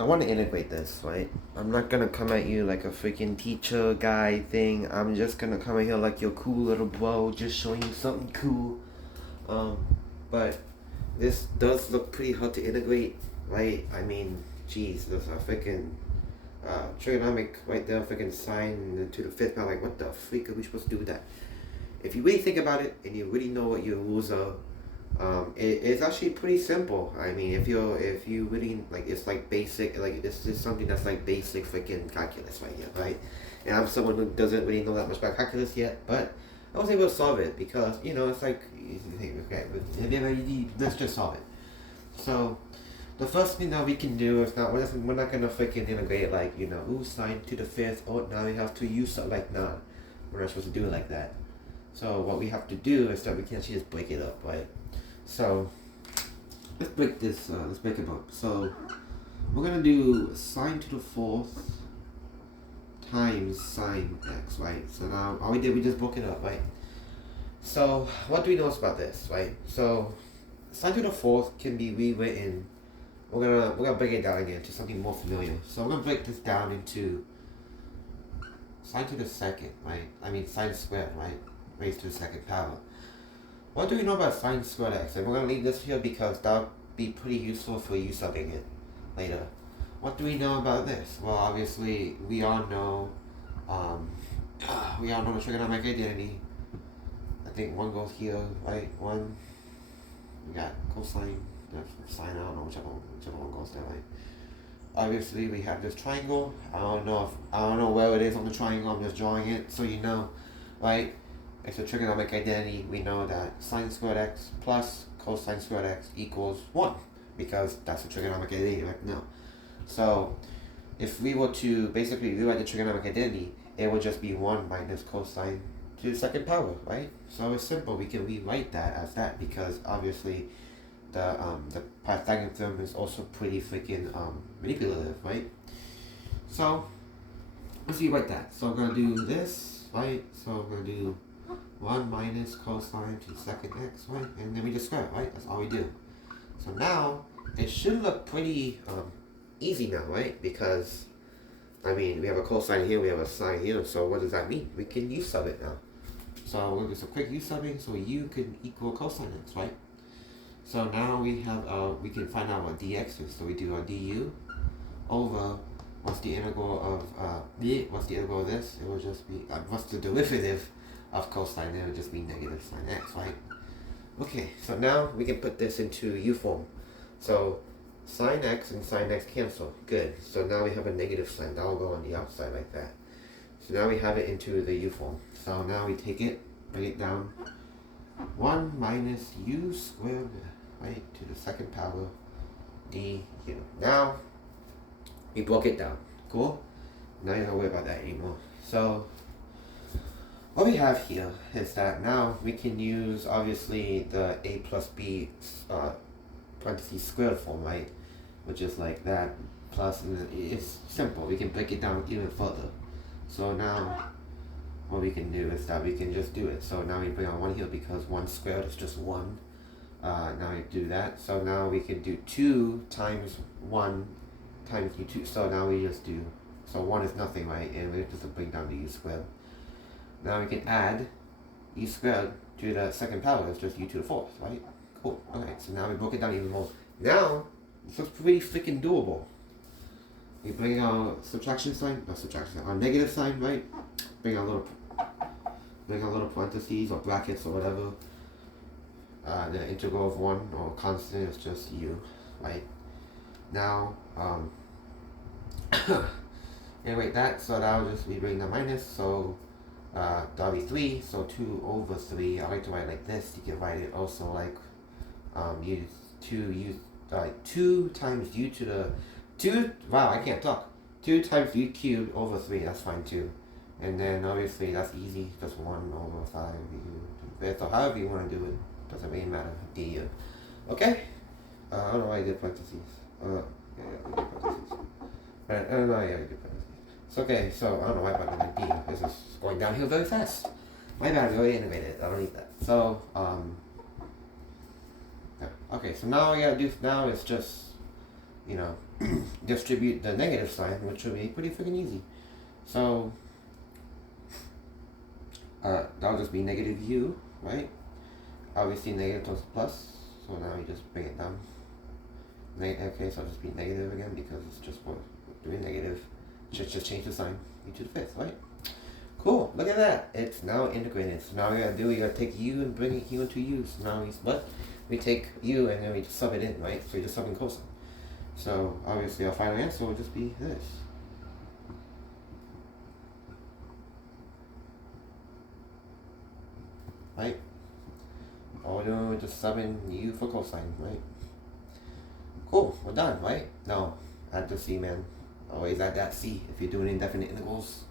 I want to integrate this, right? I'm not gonna come at you like a freaking teacher guy thing. I'm just gonna come at here like your cool little bro, just showing you something cool. Um, but this does look pretty hard to integrate, right? I mean, geez, there's a freaking trigonomic right there, freaking sine to the fifth power. Like, what the freak are we supposed to do with that? If you really think about it and you really know what your rules are, it's actually pretty simple. I mean, if you really like, it's like basic. Like, it's just something that's like basic freaking calculus right here, right? And I'm someone who doesn't really know that much about calculus yet, but I was able to solve it because it's like, okay, let's just solve it. So the first thing that we can do is not we're not gonna freaking integrate like ooh, sine to the fifth. Oh, now we have to use something like nah. We're not supposed to do it like that. So what we have to do is that we can actually just break it up, right? So let's break this. Let's break it up. So we're gonna do sine to the fourth times sine x, right? So now all we did, we just broke it up, right? So what do we know about this, right? So sine to the fourth can be rewritten. We're gonna break it down again to something more familiar. So we're gonna break this down into sine to the second, right? I mean sine squared, right? Raised to the second power. What do we know about sine squared x? And we're going to leave this here because that would be pretty useful for you subbing it later. What do we know about this? Well, obviously, we all know the trigonometric identity. I think one goes here, right? One, we got cosine, sine, I don't know whichever one goes there, right? Obviously, we have this triangle. I don't know where it is on the triangle. I'm just drawing it so you know, right? It's a trigonometric identity. We know that sine squared x plus cosine squared x equals 1 because that's a trigonometric identity right now. So if we were to basically rewrite the trigonometric identity, it would just be 1 minus cosine to the second power, right? So it's simple. We can rewrite that as that because obviously the Pythagorean theorem is also pretty freaking manipulative, right? So let's rewrite that. So I'm gonna do this, right? So I'm gonna do 1 minus cosine to the second x, right? And then we just square it, right? That's all we do. So now, it should look pretty easy now, right? Because, I mean, we have a cosine here, we have a sine here, so what does that mean? We can u sub it now. So we're going to do some quick u subbing, so u can equal cosine x, right? So now we have, we can find out what dx is. So we do our du over, what's the integral of, what's the integral of this? It will just be, what's the derivative of cosine? It would just be negative sine x, right? Okay, so now we can put this into u form. So sine x and sine x cancel. Good. So now we have a negative sign. That will go on the outside like that. So now we have it into the u form. So now we take it, bring it down. 1 minus u squared, right, to the second power du. Now we broke it down. Cool? Now you don't worry about that anymore. So what we have here is that now we can use obviously the a plus b parentheses squared form, right? Which is like that plus, and it's simple. We can break it down even further. So now what we can do is that we can just do it. So now we bring on 1 here because 1 squared is just 1. Now we do that. So now we can do 2 times 1 times u2. So now we just do, so 1 is nothing, right? And we just bring down the u squared. Now we can add u squared to the second power. It's just u to the fourth, right? Cool. Okay, so now we broke it down even more. Now, this looks pretty freaking doable. We bring our subtraction sign, not subtraction sign, our negative sign, right? Bring our little parentheses or brackets or whatever. The integral of 1 or constant is just u, right? Now, anyway, so that'll just be bring the minus, so that'll be 3, so 2 over 3. I like to write like this. You can write it also like 2 times u to the 2. Wow, I can't talk. 2 times u cubed over 3. That's fine too. And then obviously that's easy. Just 1 over 5 u. So however you want to do it, doesn't really matter. Du. Okay. I don't know why I did parentheses. Yeah, I did parentheses. I don't know. Yeah, I did parentheses. It's okay, so I don't know why I'm going to D. This is going downhill very fast. My bad, I already animated. I don't need that. So, yeah. Okay, so now all we gotta do now is just, you know, distribute the negative sign, which will be pretty freaking easy. So, that'll just be negative u, right? Obviously negative times plus, so now you just bring it down. Okay, so I'll just be negative again because it's just what we're doing negative. Just change the sign, e to the fifth, right? Cool, look at that. It's now integrated. So now we gotta do, we gotta take u and bring it u into u. So now we take u and then we just sub it in, right? So we just sub in cosine. So obviously our final answer will just be this. Right? All we're doing is just subbing u for cosine, right? Cool, we're done, right? Now, add the c, man. Always add that c if you're doing indefinite integrals.